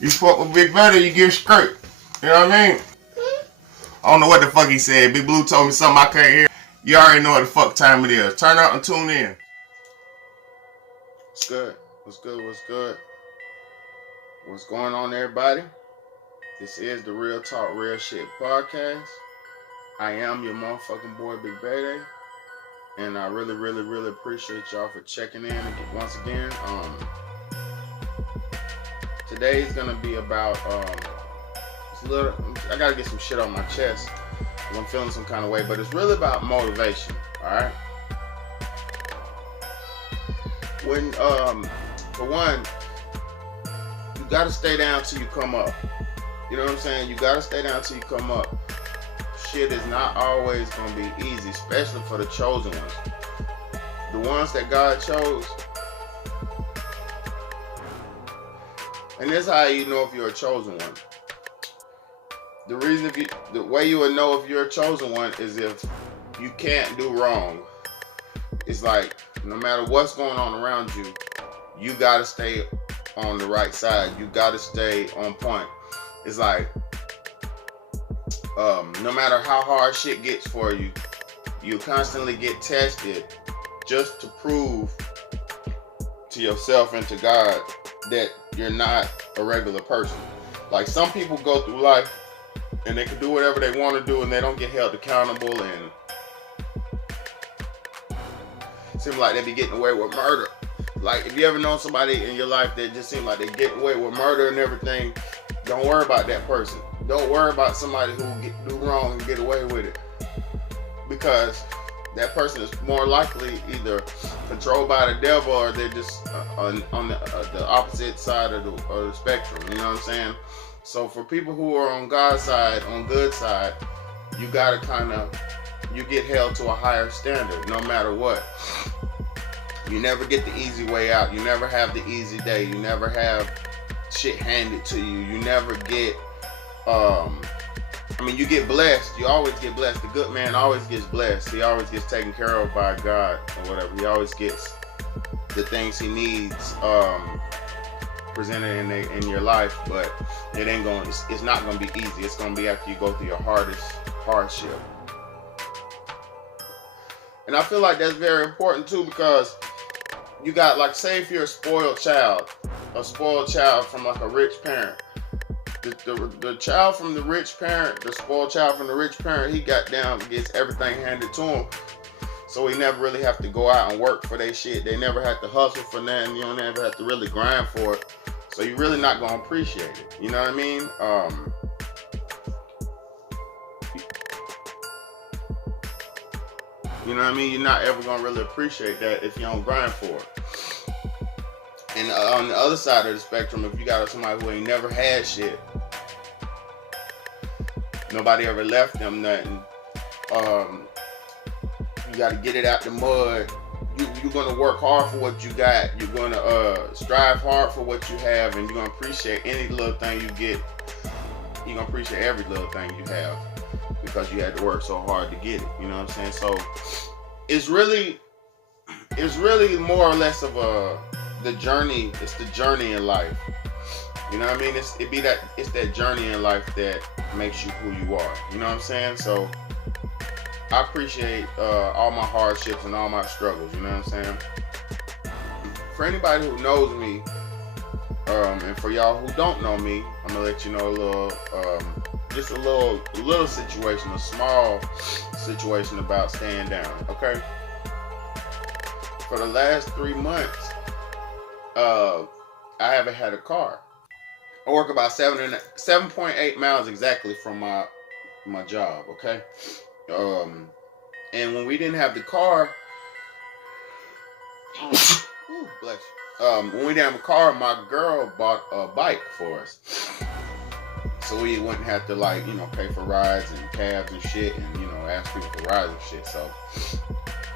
You fuck with Big Brother, you get straight. You know what I mean? I don't know what the fuck he said. Big Blue told me something I can't hear. You already know what the fuck time it is. Turn up and tune in. What's good? What's good? What's good? What's going on, everybody? This is the Real Talk Real Shit podcast. I am your motherfucking boy, Big Bayday. And I really appreciate y'all for checking in once again. Today is gonna be about I gotta get some shit on my chest because I'm feeling some kind of way, but it's really about motivation. All right. When for one, you gotta stay down till you come up. You know what I'm saying? You gotta stay down till you come up. Shit is not always gonna be easy, especially for the chosen ones. The ones that God chose. And this is how you know if you're a chosen one. The way you would know if you're a chosen one is if you can't do wrong. It's like no matter what's going on around you, you gotta stay on the right side. You gotta stay on point. It's like no matter how hard shit gets for you, you constantly get tested just to prove to yourself and to God that you're not a regular person. Like some people go through life and they can do whatever they want to do and they don't get held accountable, and it seems like they be getting away with murder. Like if you ever known somebody in your life that just seems like they get away with murder and everything, don't worry about that person. Don't worry about somebody who do wrong and get away with it, because that person is more likely either controlled by the devil or they're just on the opposite side of the spectrum. You know what I'm saying? So for people who are on God's side, on good side, you gotta you get held to a higher standard no matter what. You never get the easy way out. You never have the easy day. You never have shit handed to you. You never get you get blessed. You always get blessed. The good man always gets blessed. He always gets taken care of by God or whatever. He always gets the things he needs presented in your life, but it's not gonna be easy. It's gonna be after you go through your hardest hardship. And I feel like that's very important too, because you got, like, say if you're a spoiled child from like a rich parent. The child from the rich parent, the spoiled child from the rich parent, he gets everything handed to him. So he never really have to go out and work for their shit. They never have to hustle for nothing. You don't never have to really grind for it. So you're really not gonna appreciate it. You know what I mean? You know what I mean? You're not ever gonna really appreciate that if you don't grind for it. And on the other side of the spectrum, if you got somebody who ain't never had shit, nobody ever left them nothing, you got to get it out the mud. You're going to work hard for what you got. You're going to strive hard for what you have, and you're going to appreciate any little thing you get. You're going to appreciate every little thing you have because you had to work so hard to get it. You know what I'm saying? So it's really more or less of the journey. It's the journey in life. You know what I mean? It's that journey in life that makes you who you are. You know what I'm saying? So I appreciate all my hardships and all my struggles. You know what I'm saying? For anybody who knows me, and for y'all who don't know me, I'm gonna let you know a little situation, a small situation about staying down. Okay. For the last 3 months, I haven't had a car. I work about 7.8 miles exactly from my job. Okay. And when we didn't have the car, bless you. When we didn't have a car, my girl bought a bike for us, so we wouldn't have to pay for rides and cabs and shit, and ask people for rides and shit. So,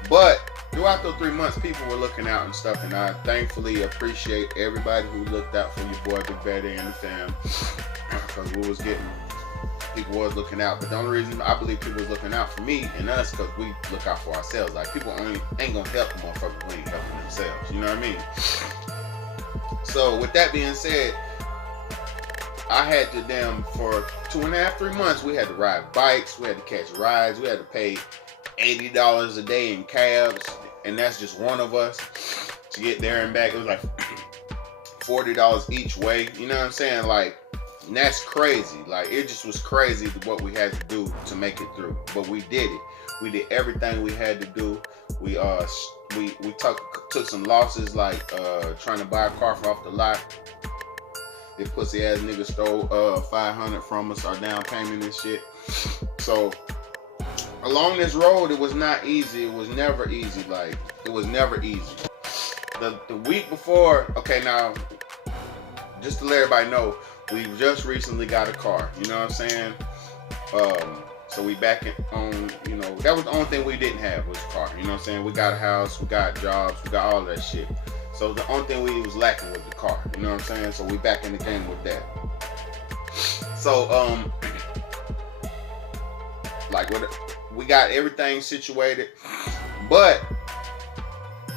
but throughout those 3 months, people were looking out and stuff, and I thankfully appreciate everybody who looked out for your boy Big Betty and the fam, because people was looking out. But the only reason I believe people was looking out for me and us, because we look out for ourselves. Like, people ain't gonna help the motherfuckers who ain't helping themselves. You know what I mean? So with that being said, I had to for 2.5, 3 months, we had to ride bikes, we had to catch rides, we had to pay $80 a day in cabs, and that's just one of us to get there and back. It was like $40 each way. You know what I'm saying? Like, and that's crazy. Like, it just was crazy what we had to do to make it through. But we did it. We did everything we had to do. We took some losses, like trying to buy a car from off the lot. This pussy ass nigga stole $500 from us, our down payment and shit. So along this road, it was not easy. It was never easy. Like, it was never easy. The week before, okay, now just to let everybody know, we just recently got a car. You know what I'm saying? So we back on, you know, that was the only thing we didn't have was a car. You know what I'm saying? We got a house, we got jobs, we got all that shit. So the only thing we was lacking was the car. You know what I'm saying? So we back in the game with that. So like we got everything situated, but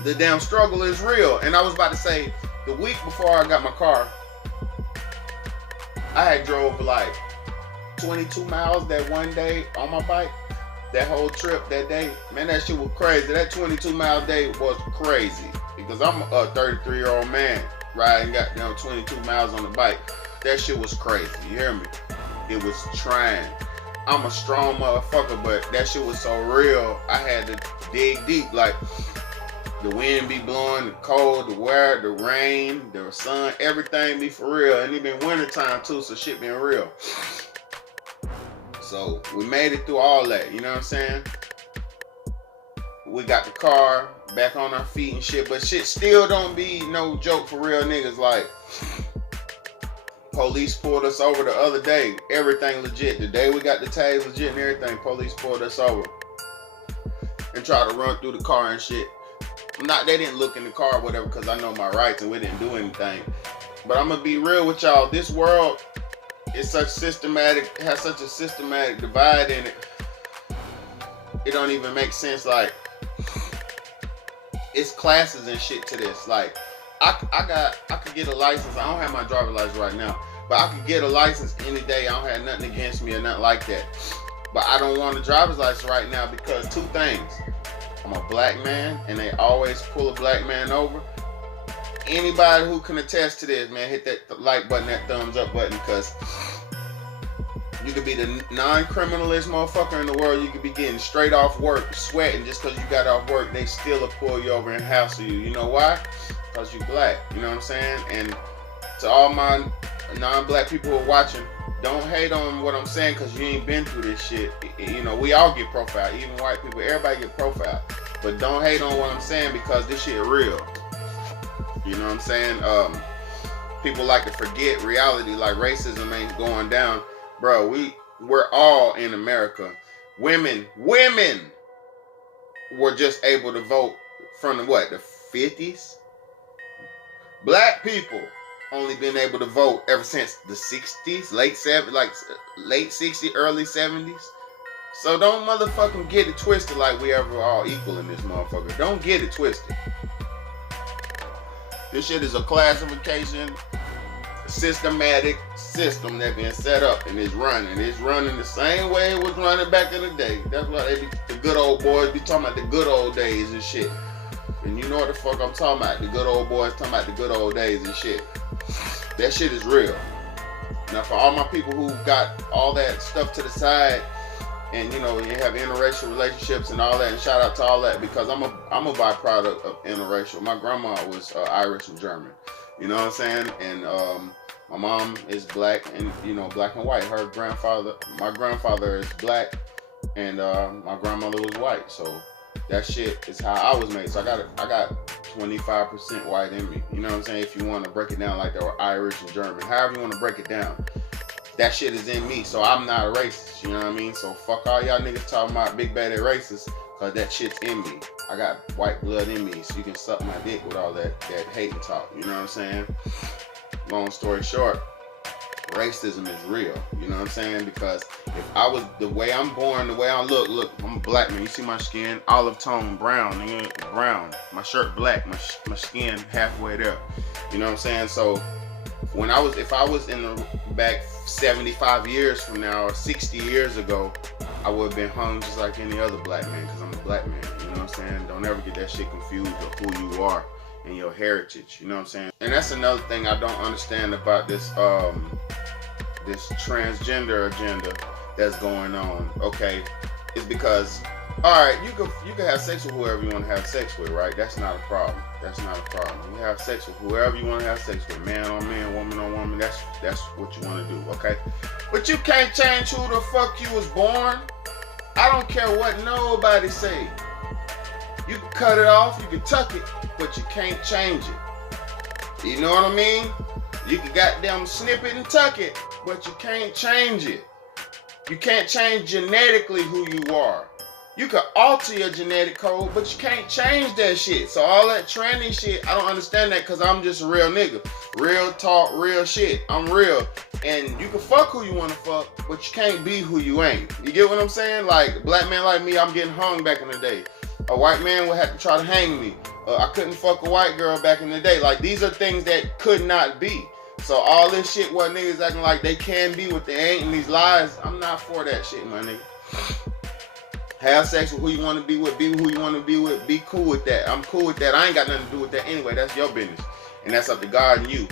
the damn struggle is real. And I was about to say, the week before I got my car, I had drove like 22 miles that one day on my bike. That whole trip that day, man, that shit was crazy. That 22 mile day was crazy because I'm a 33-year-old man riding goddamn 22 miles on the bike. That shit was crazy. You hear me? It was trying. I'm a strong motherfucker, but that shit was so real. I had to dig deep. Like, the wind be blowing, the cold, the weather, the rain, the sun, everything be for real. And it been wintertime too, so shit been real. So we made it through all that, you know what I'm saying? We got the car back on our feet and shit, but shit still don't be no joke for real niggas. Like, police pulled us over the other day. Everything legit. The day we got the tags legit and everything, police pulled us over and tried to run through the car and shit. They didn't look in the car or whatever because I know my rights and we didn't do anything. But I'm gonna be real with y'all. This world is has such a systematic divide in it. It don't even make sense. Like, it's classes and shit to this. Like, I could get a license. I don't have my driver's license right now, but I could get a license any day. I don't have nothing against me or nothing like that. But I don't want a driver's license right now because two things. I'm a black man, and they always pull a black man over. Anybody who can attest to this, man, hit that like button, that thumbs up button, because you could be the non-criminalist motherfucker in the world. You could be getting straight off work, sweating just because you got off work. They still will pull you over and hassle you. You know why? Because you black. You know what I'm saying? And to all my non-black people who are watching, don't hate on what I'm saying because you ain't been through this shit. You know, we all get profiled, even white people. Everybody get profiled. But don't hate on what I'm saying because this shit real. You know what I'm saying? People like to forget reality, like racism ain't going down. Bro, we're all in America. Women were just able to vote from the 50s? Black people only been able to vote ever since the 60s, late 60s, early 70s. So don't motherfucking get it twisted like we ever all equal in this motherfucker. Don't get it twisted. This shit is a classification, systematic system that been set up and is running. It's running the same way it was running back in the day. That's why the good old boys be talking about the good old days and shit. And you know what the fuck I'm talking about. The good old boys talking about the good old days and shit. That shit is real. Now for all my people who got all that stuff to the side and you know, you have interracial relationships and all that, and shout out to all that because I'm a byproduct of interracial. My grandma was Irish and German. You know what I'm saying? And my mom is black and, you know, black and white. My grandfather is black and my grandmother was white. So that shit is how I was made. So I got 25% white in me. You know what I'm saying? If you want to break it down like that, or Irish and German, however you want to break it down, that shit is in me. So I'm not a racist. You know what I mean? So fuck all y'all niggas talking about big bad racist, cause that shit's in me. I got white blood in me, so you can suck my dick with all that hate and talk. You know what I'm saying? Long story short, racism is real. You know what I'm saying? Because if I was the way I'm born, the way I look, I'm a black man. You see my skin, olive tone, brown, nigga, brown. My shirt black, my skin halfway there. You know what I'm saying? So if I was in the back 75 years from now or 60 years ago, I would have been hung just like any other black man because I'm a black man. You know what I'm saying? Don't ever get that shit confused of who you are and your heritage. You know what I'm saying? And that's another thing I don't understand about this this transgender agenda that's going on. Okay, it's because, all right, you can have sex with whoever you want to have sex with, right? That's not a problem. That's not a problem. You have sex with whoever you want to have sex with, man on man, woman on woman. That's what you want to do, okay? But you can't change who the fuck you was born. I don't care what nobody say. You can cut it off, you can tuck it, but you can't change it. You know what I mean? You can goddamn snip it and tuck it, but you can't change it. You can't change genetically who you are. You can alter your genetic code, but you can't change that shit. So all that tranny shit, I don't understand that because I'm just a real nigga. Real talk, real shit. I'm real. And you can fuck who you want to fuck, but you can't be who you ain't. You get what I'm saying? Like, a black man like me, I'm getting hung back in the day. A white man would have to try to hang me. I couldn't fuck a white girl back in the day. Like, these are things that could not be. So all this shit what niggas acting like they can be what they ain't in these lies, I'm not for that shit, my nigga. Have sex with who you want to be with, be who you want to be with, be cool with that. I'm cool with that. I ain't got nothing to do with that anyway. That's your business. And that's up to God and you.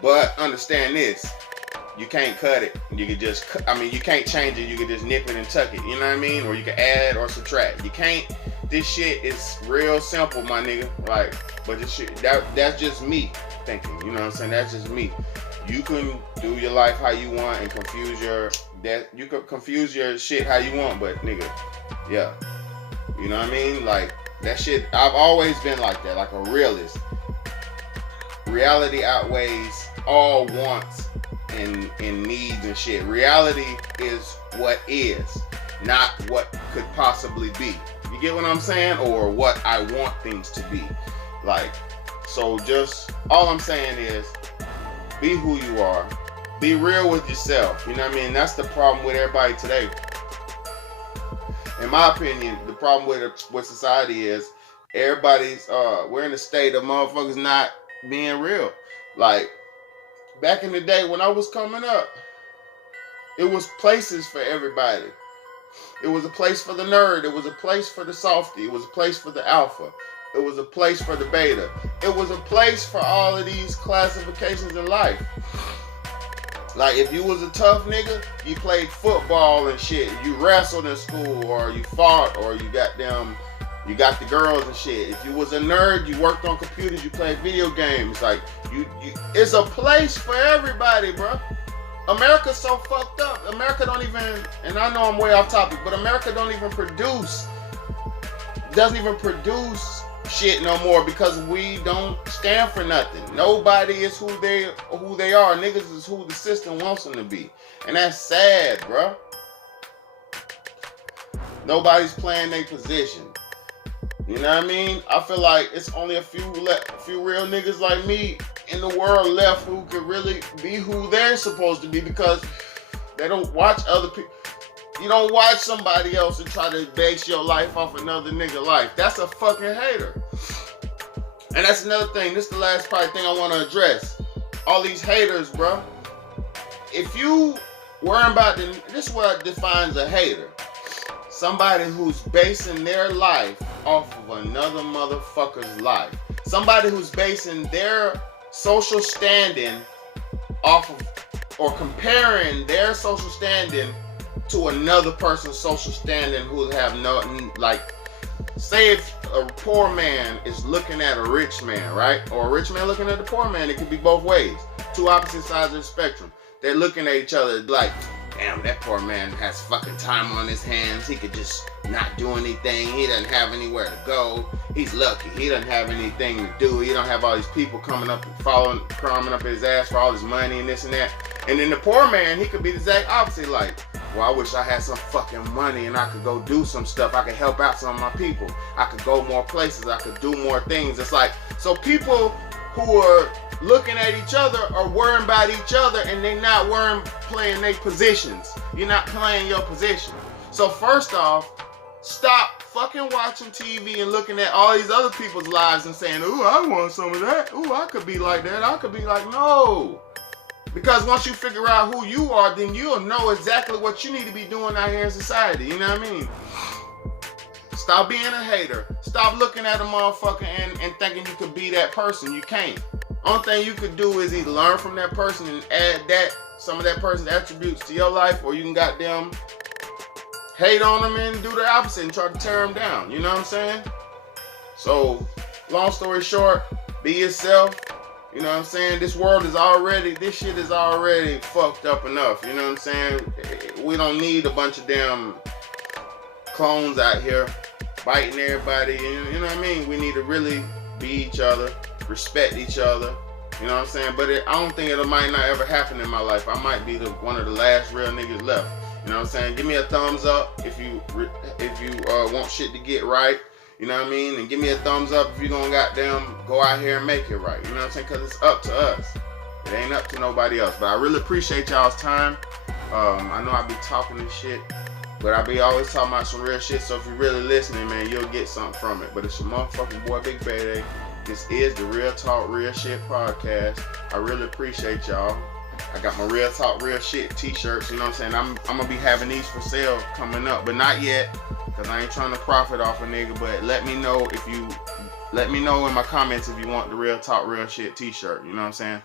But understand this. You can't cut it. You can just, you can't change it. You can just nip it and tuck it. You know what I mean? Or you can add or subtract. You can't. This shit is real simple, my nigga. Like, but this shit, that's just me thinking. You know what I'm saying? That's just me. You can do your life how you want and you can confuse your shit how you want, but nigga, yeah. You know what I mean? Like, that shit, I've always been like that, like a realist. Reality outweighs all wants and needs and shit. Reality is what is, not what could possibly be. You get what I'm saying? Or what I want things to be. Like, so just, all I'm saying is, be who you are. Be real with yourself. You know what I mean? That's the problem with everybody today. In my opinion, the problem with society is everybody's, we're in a state of motherfuckers not being real. Like, back in the day when I was coming up, it was places for everybody. It was a place for the nerd. It was a place for the softie. It was a place for the alpha. It was a place for the beta. It was a place for all of these classifications in life. Like, if you was a tough nigga, you played football and shit. You wrestled in school, or you fought, or you got the girls and shit. If you was a nerd, you worked on computers, you played video games. Like, it's a place for everybody, bro. America's so fucked up. America don't even, and I know I'm way off topic, but America doesn't even produce shit no more because we don't stand for nothing. Nobody is who they are. Niggas is who the system wants them to be. And that's sad, bro. Nobody's playing their position. You know what I mean? I feel like it's only a few real niggas like me in the world left who could really be who they're supposed to be because they don't watch other people. You don't watch somebody else and try to base your life off another nigga life. That's a fucking hater. And that's another thing. This is the last probably thing I want to address. All these haters, bro. If you worry about this is what defines a hater. Somebody who's basing their life off of another motherfucker's life. Somebody who's basing their social standing off of, or comparing their social standing to another person's social standing who have no, like, say if a poor man is looking at a rich man, right? Or a rich man looking at a poor man, it could be both ways. Two opposite sides of the spectrum. They're looking at each other like, damn, that poor man has fucking time on his hands. He could just not do anything. He doesn't have anywhere to go. He's lucky. He doesn't have anything to do. He don't have all these people coming up and crumbing up his ass for all his money and this and that. And then the poor man, he could be the exact opposite. Like, well, I wish I had some fucking money and I could go do some stuff. I could help out some of my people. I could go more places. I could do more things. It's like, so people who are looking at each other are worrying about each other and they're not playing their positions. You're not playing your position. So first off, stop fucking watching TV and looking at all these other people's lives and saying, ooh, I want some of that. Ooh, I could be like that. I could be like, no. Because once you figure out who you are, then you'll know exactly what you need to be doing out here in society. You know what I mean? Stop being a hater. Stop looking at a motherfucker and thinking you could be that person. You can't. Only thing you could do is either learn from that person and add some of that person's attributes to your life, or you can goddamn hate on them and do the opposite and try to tear them down. You know what I'm saying? So, long story short, be yourself. You know what I'm saying? This shit is already fucked up enough. You know what I'm saying? We don't need a bunch of damn clones out here biting everybody. You know what I mean? We need to really be each other, respect each other. You know what I'm saying? But I don't think it might not ever happen in my life. I might be one of the last real niggas left. You know what I'm saying? Give me a thumbs up if you want shit to get right. You know what I mean? And give me a thumbs up if you're gonna goddamn go out here and make it right. You know what I'm saying? Because it's up to us. It ain't up to nobody else. But I really appreciate y'all's time. I know I be talking this shit, but I be always talking about some real shit. So if you're really listening, man, you'll get something from it. But it's your motherfucking boy, Big Bayday. This is the Real Talk Real Shit podcast. I really appreciate y'all. I got my Real Talk Real Shit t-shirts. You know what I'm saying? I'm gonna be having these for sale coming up, but not yet. Cause I ain't trying to profit off a nigga, but let me know in my comments if you want the Real Talk Real Shit t-shirt. You know what I'm saying?